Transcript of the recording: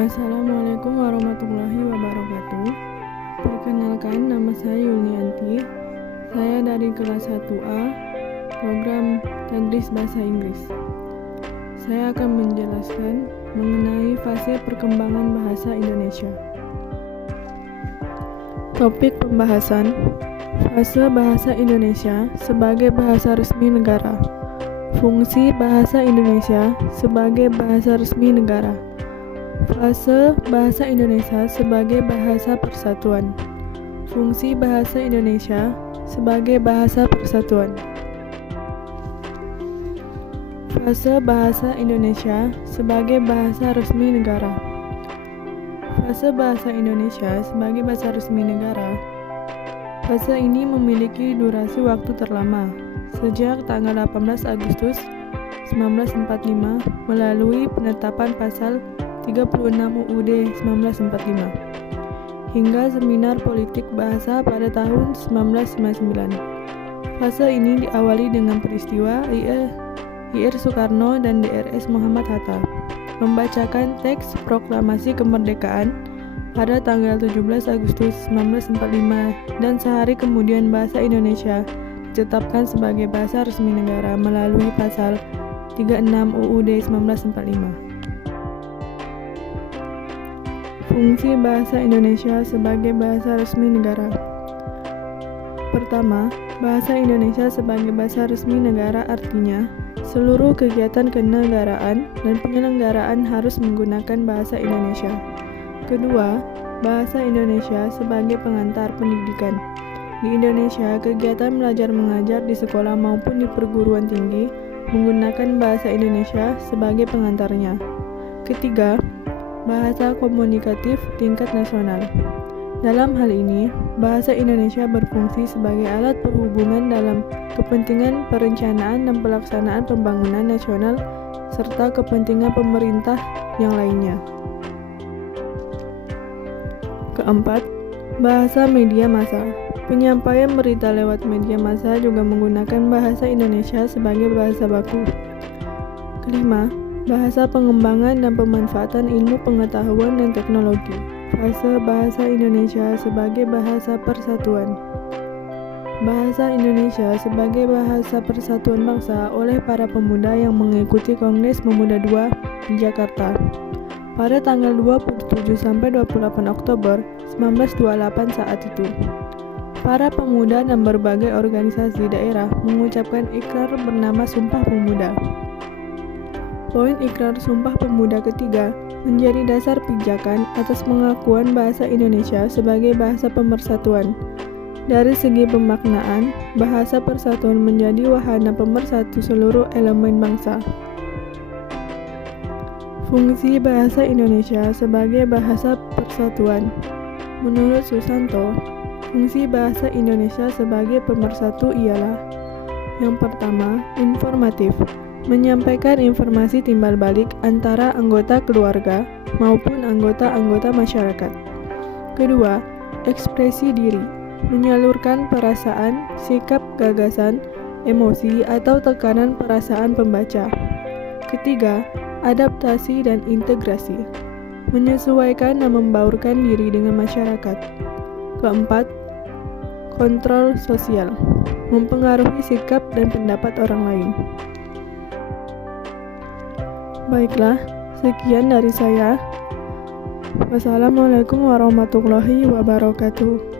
Assalamualaikum warahmatullahi wabarakatuh. Perkenalkan, nama saya Yulianti. Saya dari kelas 1A, program Tadris Bahasa Inggris. Saya akan menjelaskan mengenai fase perkembangan bahasa Indonesia. Topik pembahasan: fase bahasa Indonesia sebagai bahasa resmi negara. Fungsi bahasa Indonesia sebagai bahasa resmi negara. Fase bahasa Indonesia sebagai bahasa persatuan. Fungsi bahasa Indonesia sebagai bahasa persatuan. Fase bahasa Indonesia sebagai bahasa resmi negara. Fase bahasa Indonesia sebagai bahasa resmi negara. Fase ini memiliki durasi waktu terlama, sejak tanggal 18 Agustus 1945 melalui penetapan pasal 36 UUD 1945 hingga seminar politik bahasa pada tahun 1999. Fase ini diawali dengan peristiwa IR Soekarno dan DRS Muhammad Hatta membacakan teks proklamasi kemerdekaan pada tanggal 17 Agustus 1945 dan sehari kemudian bahasa Indonesia ditetapkan sebagai bahasa resmi negara melalui pasal 36 UUD 1945. Fungsi bahasa Indonesia sebagai bahasa resmi negara. Pertama, bahasa Indonesia sebagai bahasa resmi negara artinya seluruh kegiatan kenegaraan dan penyelenggaraan harus menggunakan bahasa Indonesia. Kedua, bahasa Indonesia sebagai pengantar pendidikan. Di Indonesia, kegiatan belajar mengajar di sekolah maupun di perguruan tinggi menggunakan bahasa Indonesia sebagai pengantarnya. Ketiga, bahasa komunikatif tingkat nasional. Dalam hal ini, bahasa Indonesia berfungsi sebagai alat perhubungan dalam kepentingan perencanaan dan pelaksanaan pembangunan nasional serta kepentingan pemerintah yang lainnya. Keempat, bahasa media massa. Penyampaian berita lewat media massa juga menggunakan bahasa Indonesia sebagai bahasa baku. Kelima, bahasa pengembangan dan pemanfaatan ilmu pengetahuan dan teknologi. Fase bahasa Indonesia sebagai bahasa persatuan. Bahasa Indonesia sebagai bahasa persatuan bangsa oleh para pemuda yang mengikuti Kongres Pemuda II di Jakarta pada tanggal 27 sampai 28 Oktober 1928 saat itu. Para pemuda dan berbagai organisasi daerah mengucapkan ikrar bernama Sumpah Pemuda. Poin ikrar Sumpah Pemuda ketiga menjadi dasar pijakan atas pengakuan bahasa Indonesia sebagai bahasa pemersatuan. Dari segi pemaknaan, bahasa persatuan menjadi wahana pemersatu seluruh elemen bangsa. Fungsi bahasa Indonesia sebagai bahasa persatuan. Menurut Susanto, fungsi bahasa Indonesia sebagai pemersatu ialah: yang pertama, informatif, menyampaikan informasi timbal balik antara anggota keluarga maupun anggota-anggota masyarakat. Kedua, ekspresi diri, menyalurkan perasaan, sikap, gagasan, emosi, atau tekanan perasaan pembaca. Ketiga, adaptasi dan integrasi, menyesuaikan dan membaurkan diri dengan masyarakat. Keempat, kontrol sosial, mempengaruhi sikap dan pendapat orang lain. Baiklah, sekian dari saya. Wassalamualaikum warahmatullahi wabarakatuh.